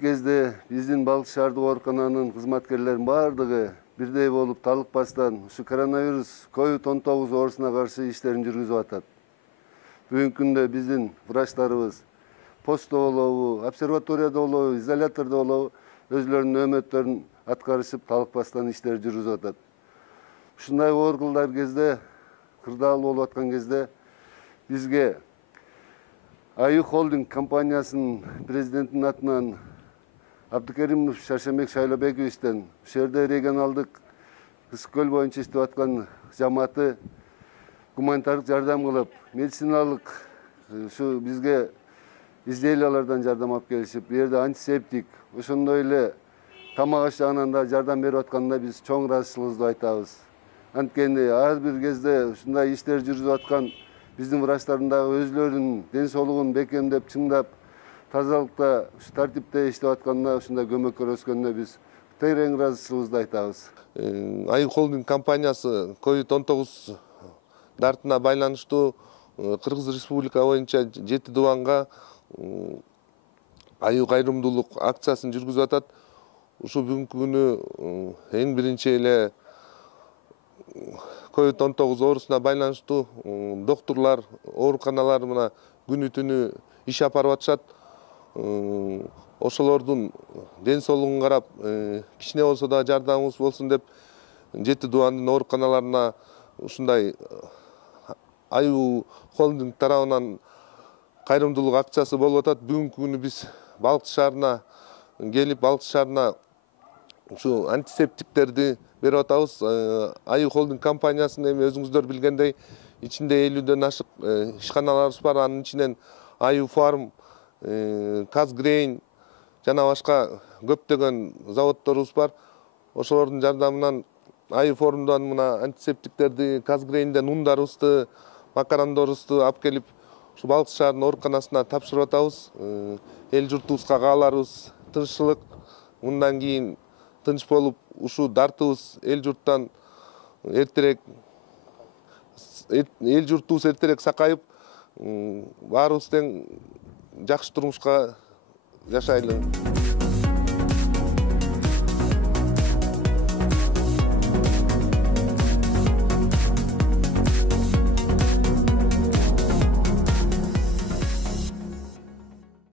кезде биздин Балык шаардык оорукананын кызматкерлеринин бардыгы бирдей болуп талыкпастан ушу коронавирус COVID-19 оорусуна каршы иштерин жүргүзүп атат. Бүгүнкү күндө биздин врачтарыбыз постто болобу, обсерваторияда болобу, изолятордо болобу өзлөрүнүн нөөмөттөрүн аткарышып талыкпастан иштер жүргүзүп атат. Ушундай оорукалдар кезде, кырдаал болуп аткан кезде бизге Аю холдинг компаниясынын президентинин атынан Абдыкеримов Шаршембек Шайлобековичтен ушул жерде регионалдык Ысык көл боюнча иштеп аткан жамааты гуманитардык жардам кылып, медициналык ушу бизге изделиялардан жардам алып келишип, бу жерде антисептик, ошондой эле тамак аш жагынан да жардам берип атканына биз чоң ыраазычылыгыбызды айтабыз. Анткени ар бир кезде ушундай иштер жүргүзүп аткан биздин врачтардын дагы өзлөрүнүн ден соолугун бекемдеп, чыңдап, тазалыкта, тартипте иштеп атканына, ушундай көмөк көрсөткөнүнө биз терең ыраазычылыгыбызды айтабыз. Аю холдинг компаниясы COVID-19 дартына байланыштуу Кыргыз Республика боюнча 7 дубанга аю кайрымдуулук акциясын жүргүзүп атат. Ушу бүгүнкү күнү эң биринчи эле COVID-19 оорусуна байланыштуу доктурлар, ооруканалар мына күнү түнү иш алып атышат. Ошолордун ден соолугун карап, кичине болсо да жардамыбыз болсун деп 7 дубандын ооруканаларына ушундай Аю холдинг тарабынан кайрымдуулук акциясы болуп атат. Бүгүнкү күнү биз Балык шаарына келип, Балык шаарына ушу антисептиктерди берип атабыз. Аю холдинг компаниясынын эми өзүңүздөр билгендей ичинде 50ден ашык ишканаларыбыз бар. Анын ичинен Аю фарм, Казгрейн жана башка көптөгөн заводдорубуз бар. Ошолордун жардамынан Аю форумдан мына антисептиктерди, Казгрейнден ундарыбызды, макарондорубузду алып келип, ушу Балык шаарынын ооруканасына тапшырып атабыз. Эл журтубузга кааларыбыз тынччылык, мындан кийин тынч болуп, ушу дартыбыз эл журттан эртерээк, эл журтубуз эртерээк сакайып, баарыбыз тең жакшы турмушка жашайлы.